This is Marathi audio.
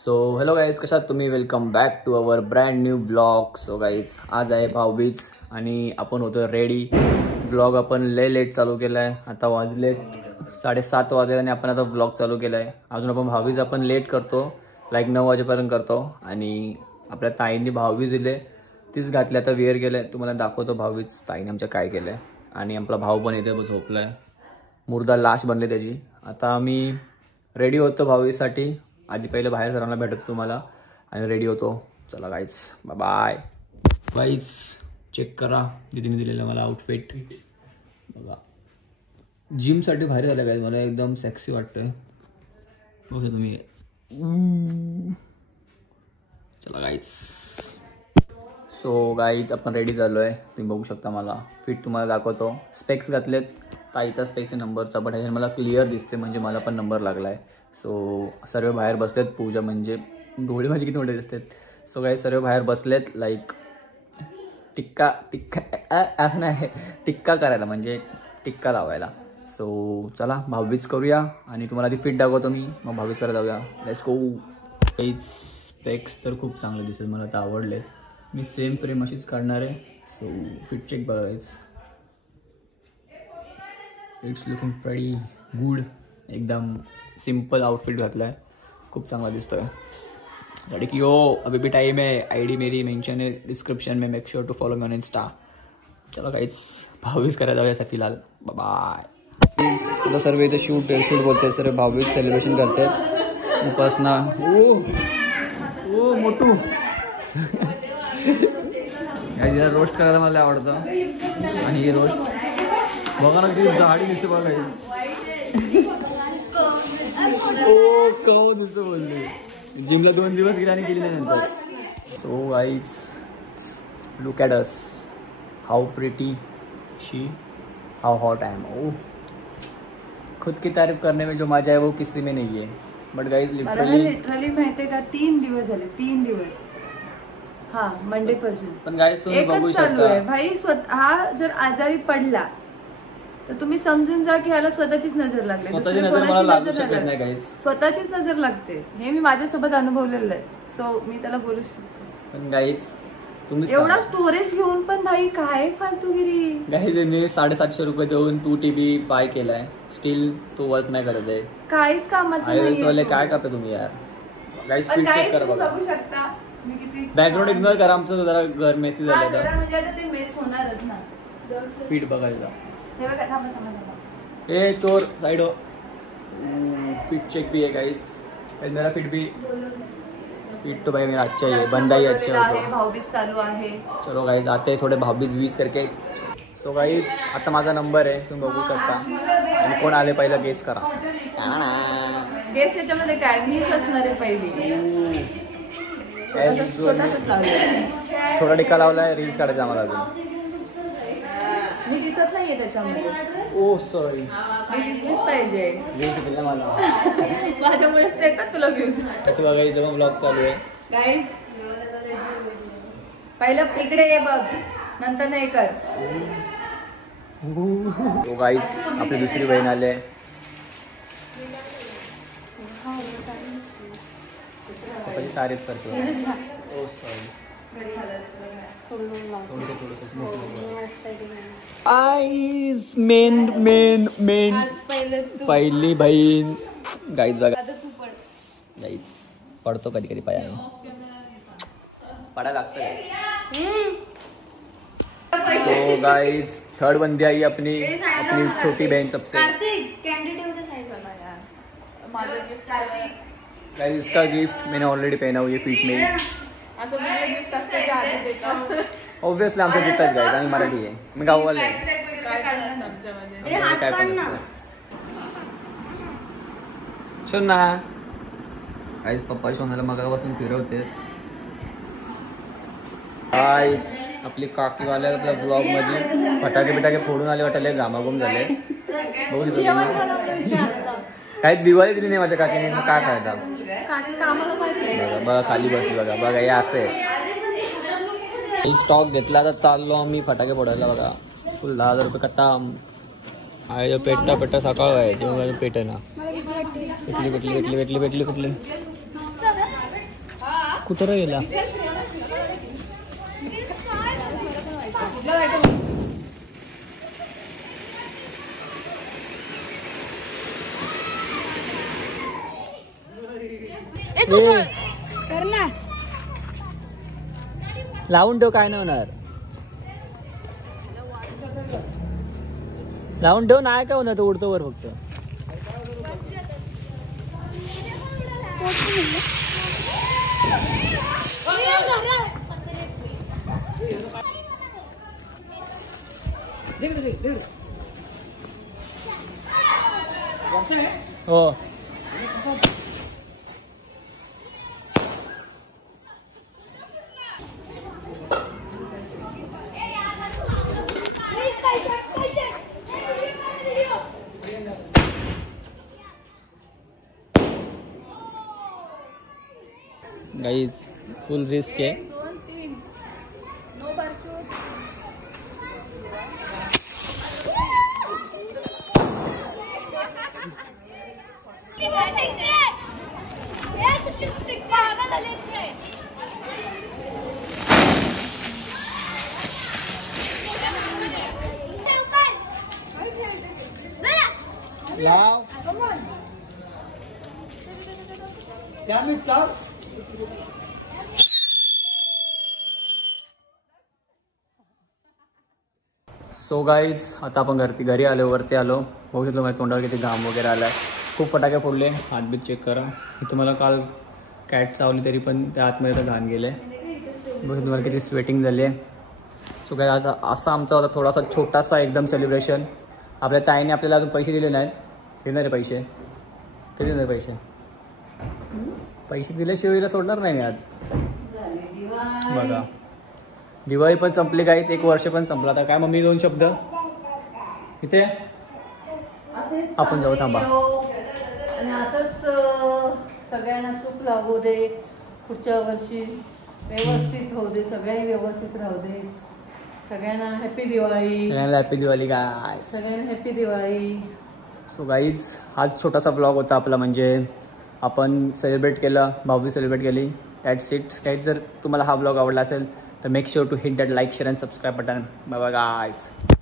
सो हॅलो गाईज, कशा आहात तुम्ही? Welcome back to our brand new blog. So guys, आज आहे भाऊबीज आणि आपण होतो रेडी. ब्लॉग आपण लय लेट चालू केला आहे. आता वाजले 7:30 वाजले आणि आपण आता ब्लॉग चालू केला आहे. अजून आपण भाऊबीज आपण लेट करतो, लाईक 9 वाजेपर्यंत करतो. आणि आपल्या ताईंनी भाऊबीज दिले, तीच घातली. आता वेअर गेले, तुम्हाला दाखवतो भाऊबीज ताईने आमच्या काय केलं आहे. आणि आपला भाऊ पण इथे झोपला आहे, मुर्दा लाश बनले त्याची. आता आम्ही रेडी होतो भाऊबीजसाठी. आधी पहिले बाहेर सरांना भेटतो तुम्हाला आणि रेडी होतो. चला guys, bye bye. Guys check करा, दीदीने दिलेलं मला आउटफिट बघा. जिमसाठी बाहेर झालं गाईज, मला एकदम सेक्सी वाटतंय. बघा तुम्ही. चला गाईज. सो गाईज, आपण रेडी झालो आहे. तुम्ही बघू शकता, मला फिट तुम्हाला दाखवतो. स्पेक्स घातलेत, ताईचा स्पेक्स नंबरचा, बट ह्याच्यात मला क्लिअर दिसते, म्हणजे मला पण नंबर लागला आहे. सो सर्व बाहेर बसलेत. पूजा म्हणजे डोळे माझे किती मोठे दिसतात. सो काही सर्व बाहेर बसलेत, लाईक टिक्का असं नाही, टिक्का करायला, म्हणजे टिक्का लावायला. सो चला भाऊबीज करूया आणि तुम्हाला आधी फिट दाखवतो मी, मग भाऊबीज करायला जाऊया. Let's go. स्पेक्स तर खूप चांगले दिसतात, मला तर आवडलेत. मी सेम फ्रेम अशीच काढणार आहे. सो फिट चेक बघायचं. It's looking pretty good. एकदम सिंपल आउटफिट घातला है, खूप चांगला दिसतोय. रेडी की हो, अभी भी टाइम है. आईडी मेरी मेंशन है डिस्क्रिप्शन में, make sure to follow me on insta. चलो गाइस, भाऊबीज करायला जाऊया फिलहाल. Bye bye. तुला सर्व इथे शूट बोलते, सर्व भाऊबीज सेलिब्रेशन करते. उपासना ओ मोटू याला रोस्ट करायला मला आवडतं. आणि हे रोस्ट बघा ना, किती झाडी दिसते बघा गाइस. ओ कहो दिसतो बोलले. जिमला 2 दिवस गेला आणि केली नंतर. So guys, look at us. How pretty she, how hot I am. Oh, खुद की तारीफ करने में जो मजा है वो किसी में नहीं है. बट गाइस लिटरली माहिती का, 3 दिवस झाले, 3 दिवस. हा, मंडे पासून. पण गाइस तुम्ही बघू शकता भाई, हा जर आजारी पडला तर तुम्ही समजून जा की ह्याला स्वतःचीच नजर लागली. स्वतःची नजर मला लागू शकत नाही गाइस. स्वतःचीच नजर लागते, हे मी माझ्यासोबत अनुभवलेलं आहे. सो मी त्याला बोलू शकते. पण गाइस तुम्ही एवढा स्टोरेज घेऊन पण भाई काय फालतूगिरी. गाइस, मी 750 रुपये देऊन 2 TB बाय केलाय, स्टील तो वर्क नाही करत आहे. काहीच कामाचं iOS वाले काय करता तुम्ही यार. गाइस फिट चेक करा बघा. बघू शकता मी किती. बॅकग्राऊंड इग्नोर करा, आमचं जरा घर मेसी झालं तर. म्हणजे आता ते मेस होणारच ना. फिट बघायचा. हे बघा, थांबा. ए चोर साइड हो. फिट चेक भी है गाइस, मेरा फिट भी. फिट तो भाई मेरा अच्छा ही है, बंदा ही अच्छा है. भाऊबीज चालू आहे. चलो गाइस, आते हैं थोडे भाऊबीज करके. सो गाइस, आता माझा नंबर आहे, तुम्ही बघू शकता. आणि कोण आले पहिला गेस करा. गेस याच्यामध्ये काय, मीच असणार आहे पहिली. छोटासाच लावला, थोडा टिक्का लावलाय. रील्स काढायचा आम्हाला अजून. मी दिसत नाहीये त्याच्यामध्ये. ओ सॉरी, मी दिसलीच पाहिजे. रील्स केलं मला, माझ्यामुळेच ते येतात तुला व्ह्यूज. तुला गाइस जेव्हा ब्लॉग चालू आहे. गाईज पहिलं इकडे ये बघ, नंतर नाही कर. तो गाइस, आपली दुसरी बहीण आले. तारीफ करतो. ओ सॉरी. आईज मेन पहिली बहीण. गाईज बघा, गाईज पडतो कधी कधी पायाने, पडायला लागतं. सो गाईज, थर्ड बंदी आई अपनी छोटी बहन सबसे. गाइस, इसका गिफ्ट मैंने ऑलरेडी पहना हुआ है फीट में. ऑब्वियसली आमचं देतात गाइस, आम्ही मराठी आहे, मी गाववाला आहे. काय पण असतं. शोना गाइस, पप्पा शोनाला मगापासून फिरवते. गाइस, आपली काकीवाल्या आपल्या ब्लॉग मध्ये फटाके फोडून आले, वाटले घामाघूम झाले. काही दिवाळी दिली नाही माझ्या काकीने, मग काय फायदा. बघा खाली बसली, बघा हे असे. स्टॉक घेतला तर चाललो आम्ही फटाके फोडायला. बघा फुल 10,000 रुपये कट्टा. आय पेटा पेटा सकाळ व्हायची पेट आहे ना. भेटली भेटली भेटली भेटली भेटली भेटली. कुठं गेला लावून ठेव काय नाही होणार लावून ठेव नाही काय होणार तो उडतो वर फक्त हो गाइस फुल रिस्क है सो गाईज आता आपण घरी आलो वरती आलो बघू शकतो माझ्या तोंडावर किती घाम वगैरे आला आहे खूप फटाके फोडले हातबीत चेक करा इथं मला काल कॅट चावली तरी पण त्या आतमध्ये तर घाण गेले बघू तुम्हाला किती स्वेटिंग झाली आहे सो काय असा आमचा होता थोडासा छोटासा एकदम सेलिब्रेशन आपल्या ताईने आपल्याला अजून पैसे दिले नाहीत देणार आहे पैसे किती देणार पैसे पैसे दिल्याशिवाय सोडणार नाही मी आज बघा दिवाळी पण संपली काही एक वर्ष पण संपला आता काय मम्मी 2 शब्द इथे आपण जाऊ थांबा आणि असंच सगळ्यांना सुख लाभू दे पुढच्या वर्षी व्यवस्थित होऊ दे सगळ्यांनी व्यवस्थित राहू दे सगळ्यांना हॅपी दिवाळी काय सगळ्यांना हॅपी दिवाळी सो गाईज हाच छोटासा ब्लॉग होता आपला म्हणजे आपण सेलिब्रेट केलं भाऊबीज सेलिब्रेट केली दॅट्स इट गाईज जर तुम्हाला हा ब्लॉग आवडला असेल तर make sure to hit that like share and subscribe button bye bye guys